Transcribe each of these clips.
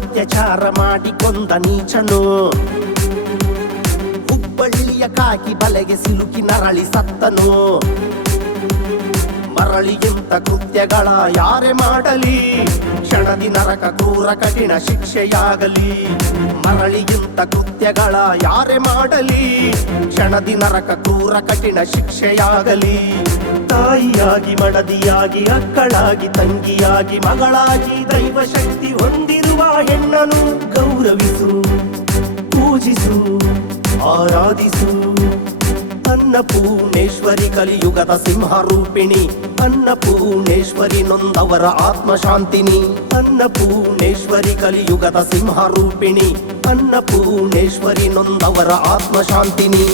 ಅತ್ಯಾಚಾರ ಮಾಡಿ ಕೊಂದ ನೀಚನು, ಹುಬ್ಬಳ್ಳಿಯ ಕಾಕಿ ಬಲೆಗೆ ಸಿಲುಕಿ ನರಳಿ ಸತ್ತನು. ಮರಳಿಗಿಂತ ಕೃತ್ಯಗಳ ಯಾರೇ ಮಾಡಲಿ, ಕ್ಷಣದಿ ನರಕ ಕ್ರೂರ ಕಠಿಣ ಶಿಕ್ಷೆಯಾಗಲಿ. ಮರಳಿಗಿಂತ ಕೃತ್ಯಗಳ ಯಾರೇ ಮಾಡಲಿ, ಕ್ಷಣದಿ ನರಕ ಕ್ರೂರ ಕಠಿಣ ಶಿಕ್ಷೆಯಾಗಲಿ. ತಾಯಿಯಾಗಿ ಮಡದಿಯಾಗಿ ಅಕ್ಕಳಾಗಿ ತಂಗಿಯಾಗಿ ಮಗಳಾಗಿ ದೈವ ಶಕ್ತಿ ಹೊಂದಿರುವ ಹೆಣ್ಣನು ಗೌರವಿಸು, ಪೂಜಿಸು, ಆರಾಧಿಸು. ಅನ್ನಪೂರ್ಣೇಶ್ವರಿ ಕಲಿಯುಗದ ಸಿಂಹರೂಪಿಣಿ, ಅನ್ನಪೂರ್ಣೇಶ್ವರಿ ನೊಂದವರ ಆತ್ಮಶಾಂತಿನಿ. ಅನ್ನಪೂರ್ಣೇಶ್ವರಿ ಕಲಿಯುಗದ ಸಿಂಹರೂಪಿಣಿ, ಅನ್ನಪೂರ್ಣೇಶ್ವರಿ ನೊಂದವರ ಆತ್ಮಶಾಂತಿನಿ.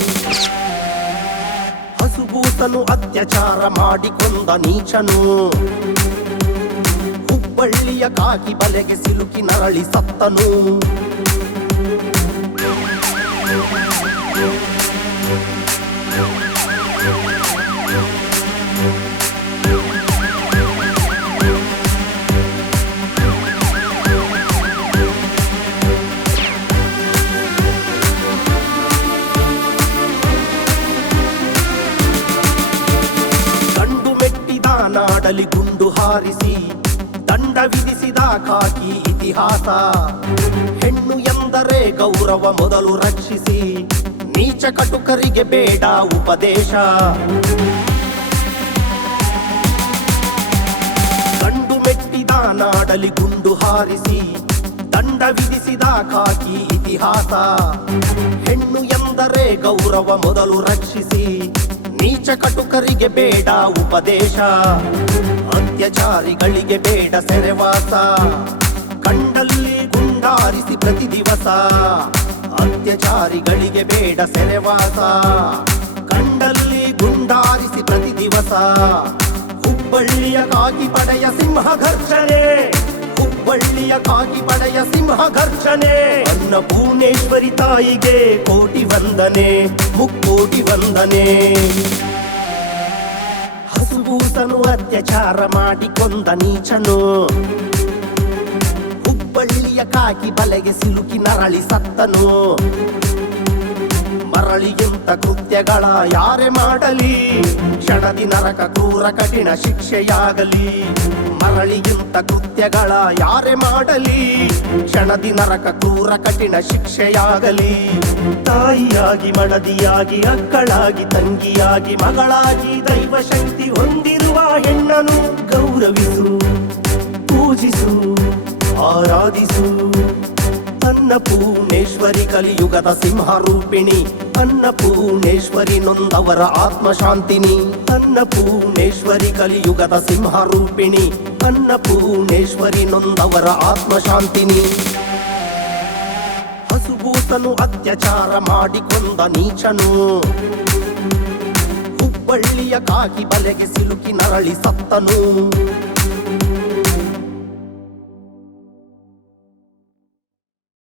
ಹಸುಗೂಸನು ಅತ್ಯಾಚಾರ ಮಾಡಿ ಕೊಂದ ನೀಚನು, ಹುಬ್ಬಳ್ಳಿಯ ಕಾಕಿ ಬಲೆಗೆ ಸಿಲುಕಿ ನರಳಿ ಸತ್ತನು. ನಾಡಲಿ ಗುಂಡು ಹಾರಿಸಿ ದಂಡ ವಿಧಿಸಿದ ಕಾಕಿ ಇತಿಹಾಸ. ಹೆಣ್ಣು ಎಂದರೆ ಗೌರವ ಮೊದಲು ರಕ್ಷಿಸಿ, ನೀಚ ಕಟುಕರಿಗೆ ಬೇಡ ಉಪದೇಶ. ಗಂಡು ಮೆಟ್ಟಿದ ನಾಡಲಿ ಗುಂಡು ಹಾರಿಸಿ ದಂಡ ವಿಧಿಸಿದ ಕಾಕಿ ಇತಿಹಾಸ. ಹೆಣ್ಣು ಎಂದರೆ ಗೌರವ ಮೊದಲು ರಕ್ಷಿಸಿ, ನೀಚ ಕಟುಕರಿಗೆ ಬೇಡ ಉಪದೇಶ. ಅತ್ಯಾಚಾರಿಗಳಿಗೆ ಬೇಡ ಸೆರೆವಾಸ, ಕಂಡಲ್ಲಿ ಗುಂಡಾರಿಸಿ ಪ್ರತಿ ದಿವಸ. ಅತ್ಯಾಚಾರಿಗಳಿಗೆ ಬೇಡ ಸೆರೆವಾಸ, ಕಂಡಲ್ಲಿ ಗುಂಡಾರಿಸಿ ಪ್ರತಿ ದಿವಸ. ಹುಬ್ಬಳ್ಳಿಯ ಕಾಕಿ ಪಡೆಯ ಸಿಂಹ ಘರ್ಷಣೆ, ಹುಬ್ಬಳ್ಳಿಯ ಕಾಕಿ ಪಡೆಯ ಸಿಂಹ ಘರ್ಷಣೆ. ಅನ್ನಪೂರ್ಣೇಶ್ವರಿ ತಾಯಿಗೆ ಕೋಟಿ ವಂದನೆ, ಮುಕ್ಕೋಟಿ ವಂದನೆ. ಹಸುಗೂಸನು ಅತ್ಯಾಚಾರ ಮಾಡಿ ಕೊಂದ ನೀಚನು, ಹುಬ್ಬಳ್ಳಿಯ ಕಾಕಿ ಬಲೆಗೆ ಸಿಲುಕಿ ನರಳಿ ಸತ್ತನು. ಮರಳಿಗಿಂತ ಕೃತ್ಯಗಳ ಯಾರೇ ಮಾಡಲಿ, ಕ್ಷಣದಿ ನರಕ ಕ್ರೂರ ಕಠಿಣ ಶಿಕ್ಷೆಯಾಗಲಿ. ಮರಳಿಗಿಂತ ಕೃತ್ಯಗಳ ಯಾರೇ ಮಾಡಲಿ, ಕ್ಷಣದಿ ನರಕ ಕ್ರೂರ ಕಠಿಣ ಶಿಕ್ಷೆಯಾಗಲಿ. ತಾಯಿಯಾಗಿ ಮಡದಿಯಾಗಿ ಅಕ್ಕಳಾಗಿ ತಂಗಿಯಾಗಿ ಮಗಳಾಗಿ ದೈವ ಶಕ್ತಿ ಹೊಂದಿರುವ ಹೆಣ್ಣನು ಗೌರವಿಸು, ಪೂಜಿಸು, ಆರಾಧಿಸು. ಅನ್ನಪೂರ್ಣೇಶ್ವರಿ ಕಲಿಯುಗದ ಸಿಂಹರೂಪಿಣಿ, ಅನ್ನಪೂರ್ಣೇಶ್ವರಿ ನೊಂದವರ ಆತ್ಮಶಾಂತಿನಿ. ಅನ್ನಪೂರ್ಣೇಶ್ವರಿ ಕಲಿಯುಗದ ಸಿಂಹರೂಪಿಣಿ, ಅನ್ನಪೂರ್ಣೇಶ್ವರಿ ನೊಂದವರ ಆತ್ಮಶಾಂತಿನಿ. ಹಸುಗೂಸನು ಅತ್ಯಾಚಾರ ಮಾಡಿ ಕೊಂದ ನೀಚನು, ಹುಬ್ಬಳ್ಳಿಯ ಕಾಕಿ ಬಲೆಗೆ ಸಿಲುಕಿ ನರಳಿ ಸತ್ತನು.